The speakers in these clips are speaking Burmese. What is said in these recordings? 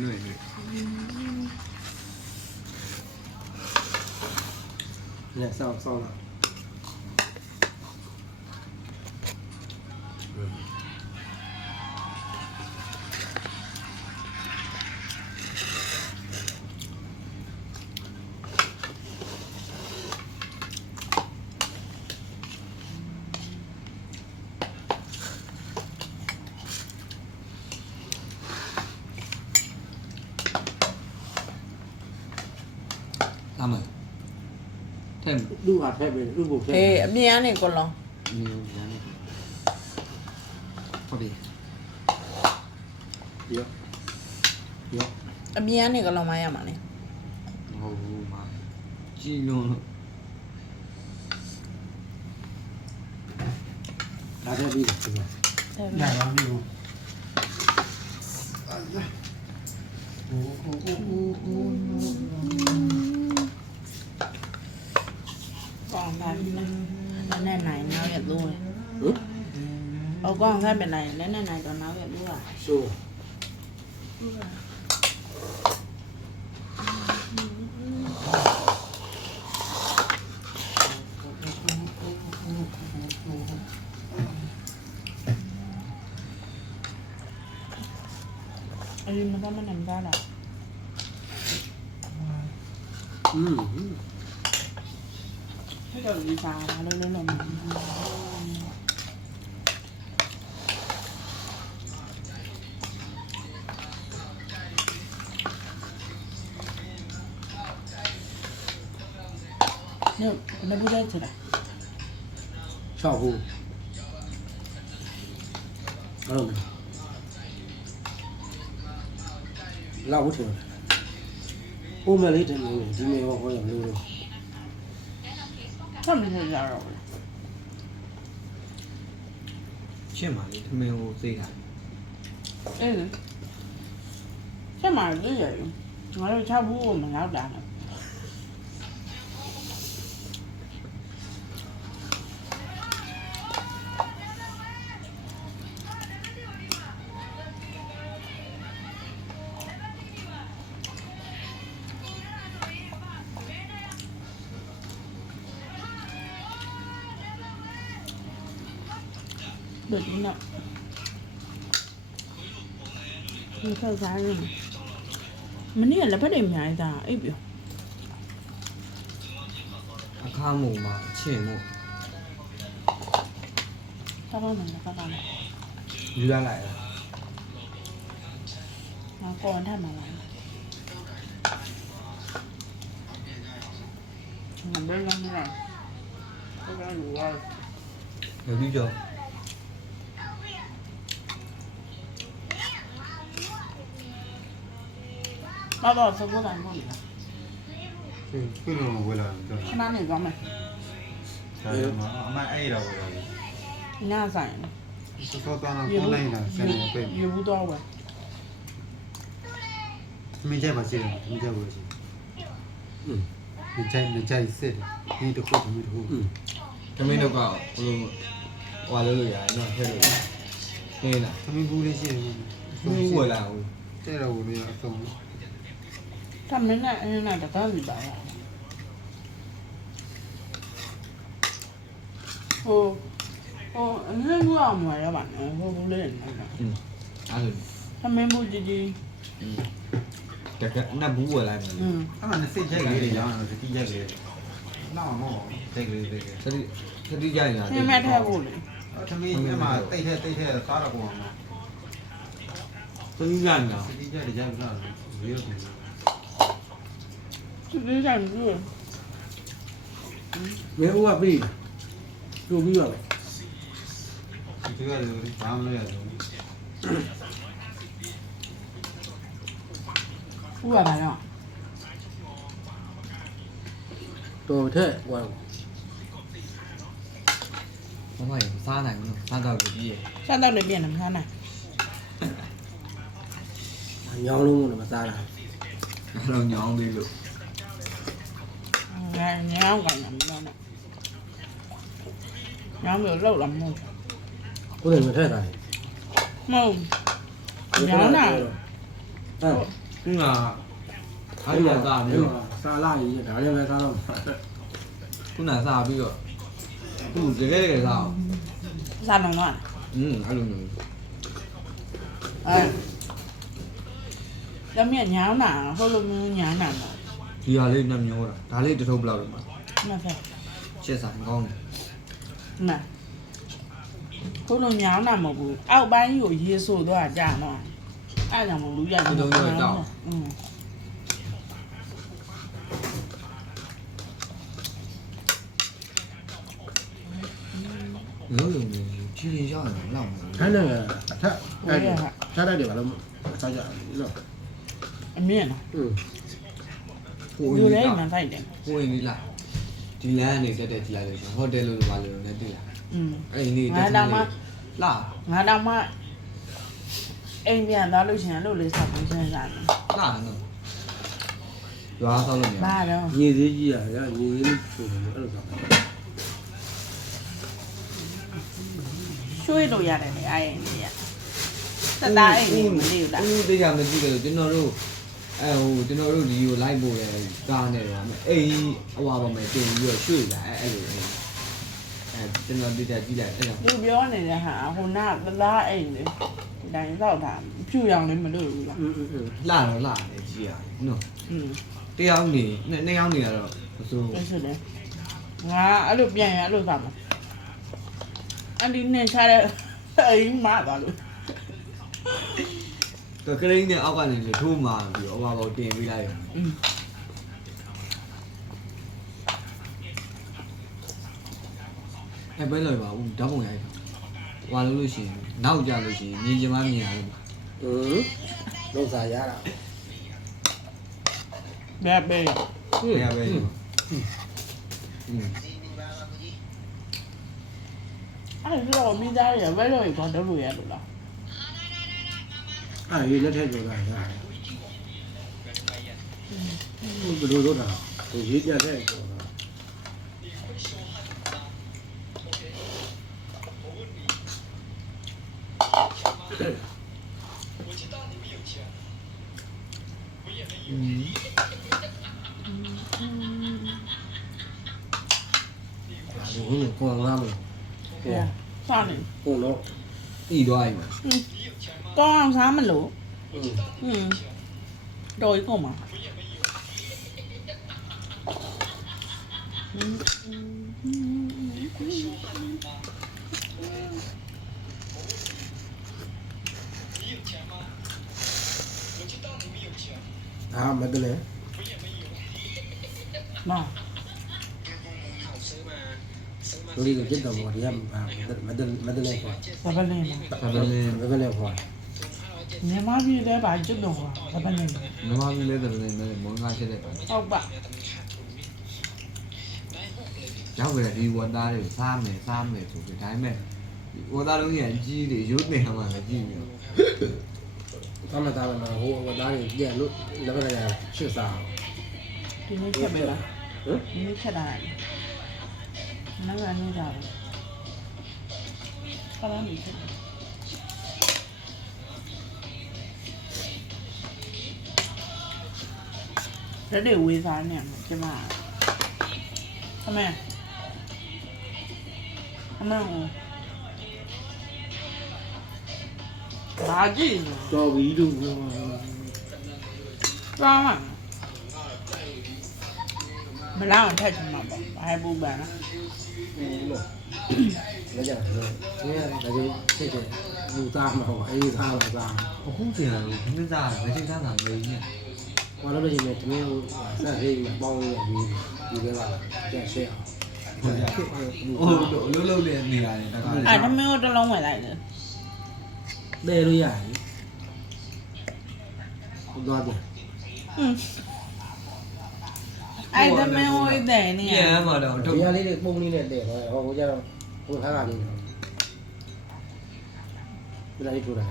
对对。来上了。他们，太没。路啊，太没，路不太。အေးအပြင်ကနေကိုလုံး 没有人。后边。有。有。 အပြင်ကနေကိုလုံးမရမှာလေ 哦妈，激动了。哪天比的？是吧？哪样比如？ကောင်းတာနဲ့နိုင်နောက်ရလို့ 嗯？ အော်ကောင်းတာပဲနိုင်နဲ့နိုင်တော့နောက်ရလို့อ่ะ 是。အရင်ကမှနမ်သားလား ให้เราดีฟ้าเล่นๆเนี่ยไม่พูดได้ใช่ไหม 上户。还有没有？拉不成。后面那真没有，今年我好像没有。 ถ้ามันจะยาว 欠嘛，他没有这个。 เออใช่ไหมก็ใหญ่งั้นเราชอบพูดมันแล้วด่าเนี่ย เด็กนี่เนาะมีข้าวสารเลยมันนี่แหละพระเดชใหญ่จ้าไอ้เปียว အခါမုံမှာချင်မို့ ถ้าว่ามันก็ตาม ယူရလိုက်လား มาก่อนท่านมาแล้วมันได้ยังไงก็ได้อยู่ว่า ။ယူပြီးကြော มาบอกสักวันก่อน ဘယ်လိုဝယ်လာလဲ ขนาดนี้ก็ไม่ ဒါရမှာအမအဲ့ရဝယ်လာတယ် หน้าใส่ စောစောတန်းတော့ကိုနိုင်တာဆန်နေပဲ อยู่ဘူးတော့ပဲ မင်းကြပါစေမင်းကြပါစေ 嗯。မင်းကြိုက်စစ်ဒီတခုဒီတခု 嗯。 ။သမင်းတော့ကဘယ်လိုဟွာလို့ရရင်တော့ထည့်လို့။ဟင်းလား သမီးဘူးလေးရှိတယ် ။ဘူးဝယ်လာဘူး တဲ့တော့ဝင်ရအဆုံး ทำไม่ได้ไอ้นั่นแต่ก็มีแบบโอ้โอ้อันนี้รู้อ่ะหมวยแล้วบ้านโอ้รู้เล่นนะ ။အဲ့လို ทำไม่พูดจริง တကယ်နတ်ဘူးဝယ်လိုက်မယ် อืม အဲ့ဒါနဲ့စိတ်ကြိုက်လေးတွေရောင်းတယ်ဒီကြိုက်လေးနောက်မဟုတ်စိတ်ကလေးစိတ်ကလေး ။သတိကြရင်လား ไม่แม่แท้พูดเลย သမီးအမတိတ်ထဲစားတော့ကောင်မှာ သတိကြရင်လား စိတ်ကြိုက်ကြကြရေကို จริงๆอย่างนี้ 没有啊，不的。有没有了？ ဒီကလေးဘာမှမလုပ်ရဘူး พูดอะไรอ่ะ 多太我。 ။ဘာမှမစားနိုင်ဘူးနော်။စားတော့ကြည့်ရဲ့ ชาติเราเปลี่ยนน้ำชาติน่ะ 娘龙么么咋了？ ။အဲ့လိုညောင်းသေးလို့ งานเงี้ยกันอย่างนี้นะงานเดี๋ยวเราลำมุ่ง 不能太大。 มุ่งเงี้ยน่ะ 嗯。ခုနအားရတာမျိုး စားလာကြီးဒါလည်းပဲစားတော့ ခုနစားပြီးတော့သူတကယ်စားအောင် စားလုံးတော့ အဲ့လိုမျိုး တမီးညာနာဟိုလိုမျိုးညာနာတော့ ဒီဟာလေးနှမျောတာဒါလေးတစ်ထုပ်ဘလောက်လဲမှာ မဖက် ချက်စားကောင်းတယ် မဟိုလိုညာနာမဟုတ်ဘူးအောက်ပိုင်းကိုရေဆိုးတော့ကြာတော့အဲ့ကြောင့်မလူရဘူးอืม လုံးလုံးလေးဖြည်းဖြည်းရောက်ရင်လောက်မှာ ခန်းနဲ့အထက်အဲ့ဒါစားရတယ်ဘာလို့စားကြလို့ အမြင့်နော် ဟို လူ အ လဲ င်း မှန်ဖိုက်တယ် ဟိုအင်းလေးလာဒီလမ်းကနေတက်တက်ကြည့်လိုက်လို့ရှင်ဟိုတယ်လို့ဘာလို့လဲသိလား อืม အဲ့ဒီနေ့လာ ငါတောင်မှအိမ်ပြန်သွားလို့ရှင်လို့လေးစားပြီးရှင်းစားတယ် လာနော်ရွာဆောက်လို့မရ ဘာတော့ ညီသေးကြီးရညီသေးဆိုတယ်အဲ့လိုစား ရွှေ့လို့ရတယ်လေအဲ့အိမ်ကြီးကတသားအိမ်ကြီးမလေးဘူးလား ဦးတေးကြမကြည့်တယ်ကျွန်တော်တို့ကျွန်တော်တို့ဒီကိုလိုက်ပို့တယ်ကားနဲ့တော့အိမ်အဝါပေါ်မှာတင်ပြီးတော့ရွှေ့လာအဲ့လိုကျွန်တော်တေးကြကြည့်လိုက်အဲ့ဒါ သူပြောနေတဲ့ဟာဟိုနာတသားအိမ်လေဒီတိုင်းတော့တာဖြူရောင်လေးမလို့ဘူးလား လှတော့လှတယ်ကြီးရနော် อืม တယောက်နေနှစ်ယောက်နေရတော့မစိုး အဲ့ဆိုလေငါအဲ့လိုပြန်ရအဲ့လိုစားမှာအန်ဒီနဲ့ချတဲ့အိမ်မှာပါလို့ ကကလေးနဲ့အောက်ကနေလေထိုးမာပြီးတော့အဝါပေါ်တင်ပေးလိုက်ရော อืม အဲ့ပဲလို့ပါဦးဓာတ်ပုံရိုက်ဟွာလို့ရှိရင်နောက်ကြလို့ရှိရင်မြင်ချင်မှမြင်ရတယ် လုံးစားရတာ ဘယ်ပဲ ဟုတ်ရပဲအဲ့ အဲ့တော့မိသားရဘယ်လိုခေါ်တော့လို့ရလို့လား အဲ့ဒီလက်ထက်ကြော်တာရတယ်ဘယ်လိုလုပ်တာဟိုရေးပြတဲ့ကြော်တာ ဒီကိုကောင်းလာမယ် စားနေ ကိုတော့ ဤသွားပြီ ကောင်းအောင်စားမလို့อืมတော်ကြီးကုန်မှာ မတလဲ နော် လူကြီးကပြတ်တော့ဘော်ဒီကမတလဲခေါ် ဘာပဲလဲ ဒါပဲလေ မတလဲခေါ် မြန်မာပြည်လဲပါကျွတ်တော့ဘာပဲလဲ မမကြီးလည်းတယ်လည်းမောင်းကားဖြစ်တဲ့ပါ ဟုတ်ပါ ရောက်ကြတယ်ဒီဝတ်သားတွေစားမယ်ဆိုပြီးဒါပေမဲ့ဝတ်သားလုံးကြီးအကြီးတွေရုပ်နေမှလည်းကြည့်ပြီးတော့ သားမသားမဟိုဝသားကြီးပြက်လို့လည်းပဲရှစ်စား ဒီနေ့ချက်ပဲလားဒီနေ့ချက်တာနားကနေကြတယ်ခလာနေချက်ရက်တွေဝေးစားနေမှာကျမအမေဘာကြည့် တော်ပြီလို့ သွားမှာမလာအောင်ထက်ချင်မှာပေါ့ဘာပူပန်လား လည်းကြတယ်ဒါကြီးစိတ်တယ်လူသားမဟုတ်အေးသားပါသား အခုတင်လာလို့ခင်းစားမသိသားတာလေည ဘာလို့လဲဒီနေ့တမင်းဟိုဆက်ရေးပေါင်းရပြီးဒီကလာပြန်ရှေ့အောင် ဟုတ်လုံးလေးနေရတယ်တခါလေ အဲ့ဒါမျိုးတစ်လုံးဝင်လိုက်တယ် လဲလို့ရတယ်ဟိုသွားပြန် အဲ့ဒါမျိုးဝေးတယ်နေ ပြန်မှာတော့ ဒီရလေးတွေပုံလေးနဲ့တဲ့တော့ဟိုကြတော့ဟိုထားတာလေးတော့ဒီလိုက်ထိုးတာ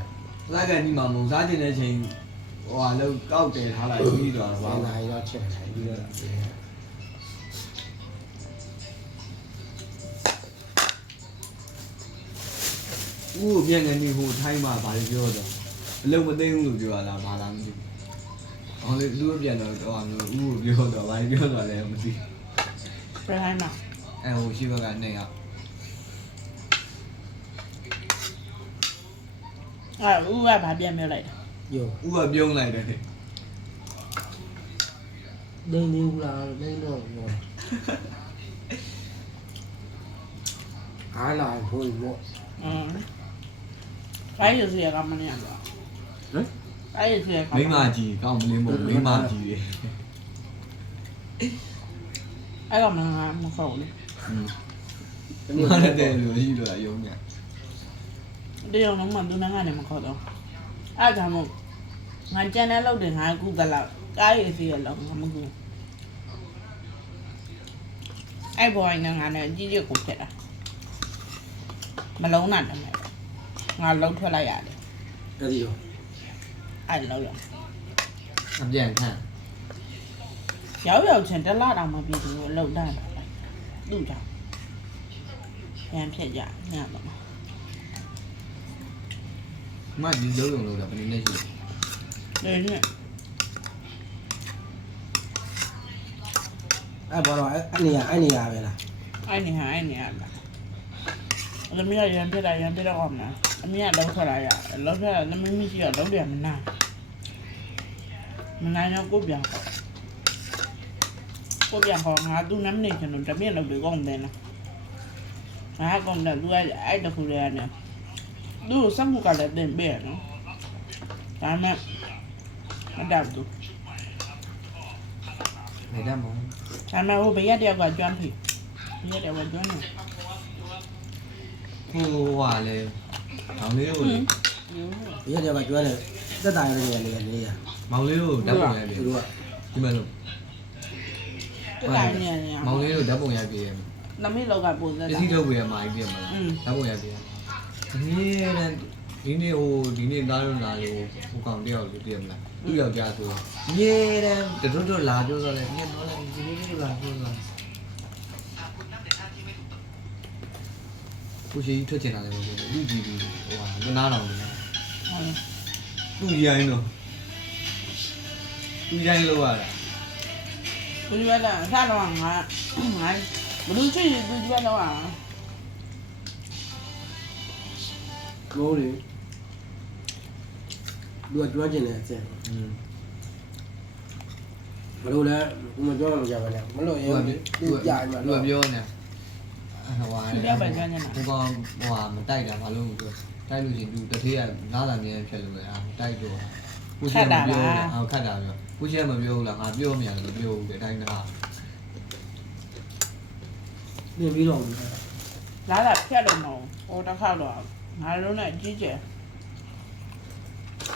လာကန်ဒီမှာမုံစားခြင်းတဲ့ချိန်ဟိုဟာလောက်ကောက်တယ်ထားလိုက်ပြီးတော့ ဘာ ဘာ လာရောချက်ပြီးတော့ ဦးကိုပြန်ကနေဟိုထိုင်းမှာဗာပြောတော့အလုံးမသိဘူးလို့ပြောရလားဘာလားမသိဘူး အောင်လေလူပြန်တော့တော့ဦးကိုပြောတော့ဘာပြောတော့လဲမသိ ပြထိုင်းမှာ အဲဟိုရှိဘက်ကနေရ ဦးကဘာပြန်ပြောလိုက်တာ ယော ဦးကပြုံးလိုက်တယ် ဒိန်းဘူးလားဒိန်းတော့ယောအားလာဖို့ဘော အဲ့ရစီကမနေရတော့ ဟမ် အဲ့ရစီက မိမကြီးကောင်းမလေးမို့မိမကြီးတယ် အဲ့ကမခေါ်ဘူး မားတဲ့လူကြီးတော့ရုံးည ဒီအောင်လုံးမသူနဲ့ကနေမခေါ်တော့အဲ့ဒါမို့ငါကျန်တဲ့လောက်တွေငါကူကလောက်ကားရစီရလောက်မကူအဲ့ဘောင်းနဲ့ငါနဲ့ကြီးကြီးကိုဖြစ်တာမလုံးနဲ့တယ်ငါလုံးထွက်လိုက်ရတယ် အဲ့ဒီရော အဲ့လောက်ရ အပြန်ခံ ရောက်ချင်းတလားတောင်မပြည့်ဘူးအလောက်တန်းသူ့ကြောင့်ပြန်ဖြစ်ကြညတော့ မကြီးလုံးလုံးလို့တော့ဘယ်နည်းရှိ လေနဲ့ အဲ့ဘောတော့အဲ့နေရပဲလား အဲ့နေဟာအဲ့နေရလားအမေရရန်ပြတာအောင်နော်အမေကလောက်ထွက်လာရလောက်ထွက်လာသမီးမရှိတော့လောက်တယ်မနာတော့ကိုပြန်ဟောငါသူနမ်းနေကျွန်တော်တပြည့်လောက်တွေကောင်းတယ်နော်ငါကောင်းတယ်သူအဲ့တခုလေးကနေသူစက်မှုကလည်းတင်ပေးရနော်ဒါမှမတတ်ဘူး နေတယ်မောင် ဒါမှဟိုဘရက်တယောက်ကကျွမ်းပြီဘရက်တယောက်ကကျွမ်းနေ ဟိုဟာလေမောင်လေးကို ဒီရက်တည်းကကျွမ်းတယ်တက်တာရတယ်လေရ မောင်လေးကိုဓာတ်ပုံရိုက်ပြီ သူတို့က ဒီမဲ့လို့ တက်တိုင်းနေနေ မောင်လေးကိုဓာတ်ပုံရိုက်ပြီ နမီလောက်ကပုံစံ ပစ္စည်းထုတ်ပြီးမှာပြီးမှာဓာတ်ပုံရိုက်ပြီဒီနေ့သားလို့လာလို့ဟိုကောင်တယောက်လို့ပြည့်မလားသူ့ယောက်ျားဆိုမြေတယ်တို့လာပြောတော့လေမြေတော့လေဒီနေ့လာပြောတော့ကိုရှိထွက်ချင်တာလည်းမဟုတ်ဘူးလူကြည့်ပြီးဟိုဟာမနာတော့ဘူးသူ့ရိုင်းတော့သူ့ရိုင်းလို့ရတာ ဘယ်လိုလဲဆက်တော့ငါဘလူးချွေသူကျွမ်းတော့ မိုးလေလူကကျွမ်းကျင်တဲ့အချက်မလို့လဲကိုမပြောမှမကြပါနဲ့မလို့ရင်သူကြာမှာ လူ တော့ ပြောနေဟိုဟာ ပြောပဲကျွမ်းနေတာ ဟိုကောင်ဟိုဟာမတိုက်တာဘာလို့မပြောတိုက်လို့ချင်းသူတထေးကနားလာမြဲဖြတ်လို့လေတိုက်တော့ကိုရှိမပြောအောင်ခတ်တာပြောကိုရှိမပြောဘူးလားငါပြောမရတယ်ပြောဘူးတဲ့အတိုင်းသား ပြင်ပြီးတော့ လာလာဖြတ်လို့မဟုတ်ဟိုတစ်ခါတော့ငါတို့နဲ့ကြီးကျယ်